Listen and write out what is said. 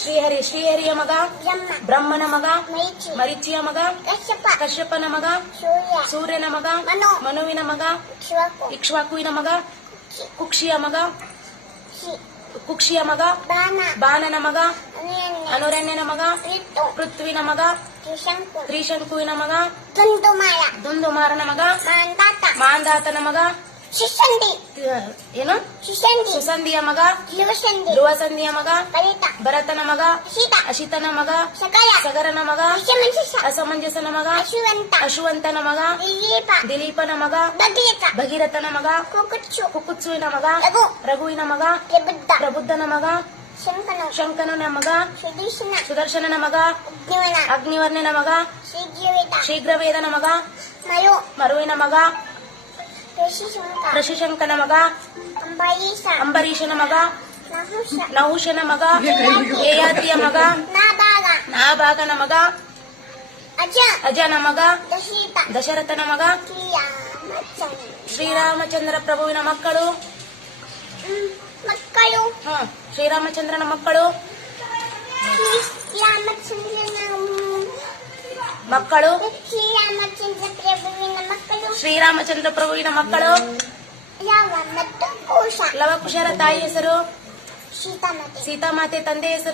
ಶ್ರೀಹರಿ ಶ್ರೀಹರಿಯ ಮಗ ಬ್ರಹ್ಮ ಬ್ರಹ್ಮನ ಮಗ ಮರೀಚಿ ಮರೀಚಿಯ ಮಗ ಕಶ್ಯಪ ಕಶ್ಯಪನ ಮಗ ಸೂರ್ಯ ಸೂರ್ಯನ ಮಗ ಮನು ಮನುವಿನ ಮಗ ಇಕ್ಷ್ವಾಕು ಇಕ್ಷ್ವಾಕುವಿನ ಮಗ ಕುಕ್ಷಿಯ ಮಗ ಕ್ಷಿ ಕುಕ್ಷಿಯ ಮಗ ಬಾಣ ಬಾಣನ ಮಗ ಅನನ್ಯ ಅನುರಣ್ಯನ ಮಗ ಋತು ಪೃಥ್ವಿನ ಮಗ ತ್ರಿಶಂಕು ತ್ರಿಶಂಕುವಿನ ಮಗ ದುಂದುಮಾರ ದುಂದುಮಾರನ ಮಗ ಮಾಂದಾತ ಮಾಂದಾತನ ಮಗ ಶಿಶಂಡಿ ಏನು ಶಿಶಂಡಿ ಸುಸಂಧಿಯ ಮಗ ಧ್ರುವಸಂಧಿ ಧ್ರುವಸಂಧಿಯ ಮಗ ಕಲಿತ ಭರತನ ಮಗ ಅಶಿತ ಅಶಿತನ ಮಗ ಸಕಲ ಸಗರನ ಮಗ ಅಶಮಂಜಸ ಅಸಮಂಜಸನ ಮಗ ಅಶುವಂತ ಅಶುವಂತನ ಮಗ ದಿಲೀಪ ದಿಲೀಪನ ಮಗ ಭಗೀರಥ ಭಗೀರಥನ ಮಗ ಕುಕುತ್ಸು ಕುಕುತ್ಸುವಿನ ಮಗ ರಘು ರಘುವಿನ ಮಗ ಪ್ರಬುದ್ಧ ಪ್ರಬುದ್ಧನ ಮಗ ಶಂಕನು ಶಂಕನನ ಮಗ ಸುದರ್ಶನ ಸುದರ್ಶನನ ಮಗ ಅಗ್ನಿವನ ಅಗ್ನಿವರ್ಣನ ಮಗ ಶೀಘ್ರವೇದ ಶೀಘ್ರವೇದನ ಮಗ ಮರು ಮರುವಿನ ಮಗ ಋಷಿಶಂಕ ಋಷಿಶಂಕನ ಮಗ ಅಂಬರೀಷ ಅಂಬರೀಷನ ಮಗ ನಹುಷ ನಹುಷನ ಮಗ ಯಯಾತಿಯ ಮಗ ನಾಭಾಗ ನಾಭಾಗನ ಮಗ ಅಜ ಅಜನ ಮಗ ದಶೀತ ದಶರಥನ ಮಗ ಶ್ರೀರಾಮಚಂದ್ರ ಶ್ರೀರಾಮಚಂದ್ರ ಪ್ರಭುವಿನ ಮಕ್ಕಳು ಮಕ್ಕಳು ಶ್ರೀರಾಮಚಂದ್ರನ ಮಕ್ಕಳು ಶ್ರೀರಾಮಚಂದ್ರನ ಮಕ್ಕಳು ಶ್ರೀರಾಮಚಂದ್ರ ಪ್ರಭುವಿನ ಮಕ್ಕಳು ಶ್ರೀರಾಮಚಂದ್ರ ಪ್ರಭುವಿನ ಮಕ್ಕಳು ಯಾವ ಮತ್ತು ಕೋಶ ಲವಕುಶರ ತಾಯಿ ಹೆಸರು ಸೀತಾಮತಿ ಸೀತಾಮಾತೆ ತಂದೆ ಹೆಸರು